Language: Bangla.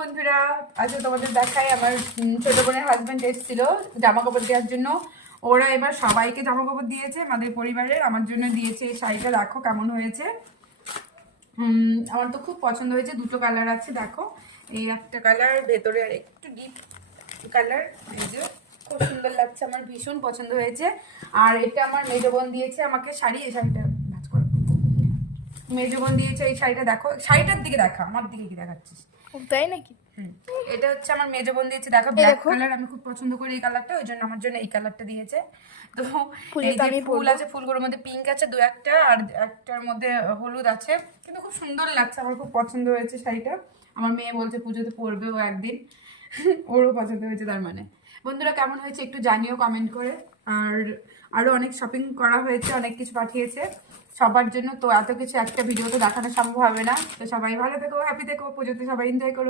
বন্ধুরা, আজকে তোমাদের দেখাই আমার ছোট বোনের হাজবেন্ড এসেছিল জামা কাপড় দেওয়ার জন্য। ওরা এবার সবাইকে জামা কাপড় দিয়েছে, আমাদের পরিবারের আমার জন্য দিয়েছে। এই শাড়িটা দেখো কেমন হয়েছে। আমার তো খুব পছন্দ হয়েছে। দুটো কালার আছে, দেখো এই একটা কালার, ভেতরে আর একটু ডিপ কালার। এই যে খুব সুন্দর লাগছে, আমার ভীষণ পছন্দ হয়েছে। আর এটা আমার মেজ বোন দিয়েছে আমাকে শাড়ি। এই শাড়িটা ভাঁজ করো, মেজ বোন দিয়েছে এই শাড়িটা। দেখো শাড়িটার দিকে দেখা, আমার দিকে কি দেখাচ্ছিস? তাই নাকি? এটা হচ্ছে আমার মেজ বোন দিয়েছে, দেখো ব্ল্যাক কালার। আমি খুব পছন্দ করি এই কালারটা, ওই জন্য আমার জন্য এই কালারটা দিয়েছে। তো এই যে ফুল আছে, ফুলগুলোর মধ্যে পিঙ্ক আছে দু একটা, আর একটার মধ্যে হলুদ আছে, কিন্তু খুব সুন্দর লাগছে। আমার খুব পছন্দ হয়েছে শাড়িটা। আমার মেয়ে বলছে পুজোতে পরবেও একদিন, ওরও পছন্দ হয়েছে। তার মানে বন্ধুরা, কেমন হয়েছে একটু জানিও কমেন্ট করে। আর আরো অনেক শপিং করা হয়েছে, অনেক কিছু পাঠিয়েছে সবার জন্য। তো এত কিছু একটা ভিডিওতে দেখানো সম্ভব হবে না। তো সবাই ভালো থেকো, হ্যাপি থেকো, পুজোতে সবাই এনজয় করো।